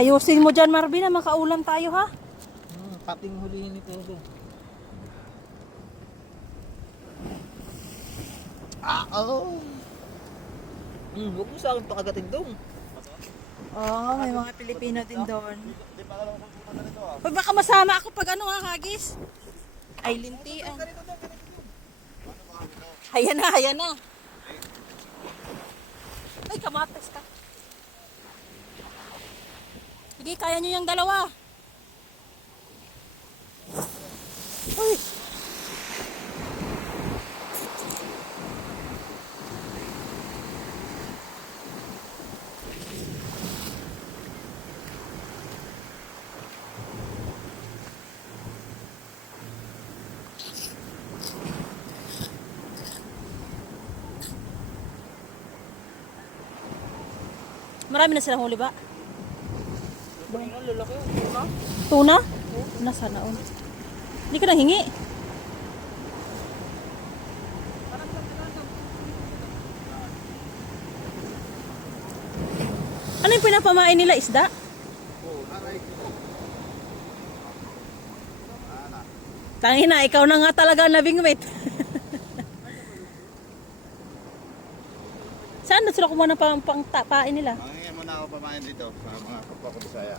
Ayusin mo dyan, Marvin, na makaulam tayo, ha? Pating hulihin ni Todo. Oh. Huwag mo sa akin pakagatin doon. Oo, may mga Pilipino din doon. Pag baka masama ako pag ano, ha, Hagis? Ay, lintian. Ayan na, ayan na. Ay, kamates ka. Sige, kaya nyo yung dalawa. Uy! Marami na silang huli ba? Ang lalaki. Tuna? Tuna? Nasa naon? Hindi ka nang hingi. Ano yung pinapamain nila? Isda? Tangina, ikaw na nga talaga nabingwit. Saan na sila kumuha ng pangtapain nila? Ang mo na ako pamain dito sa mga kapwa ko Bisaya.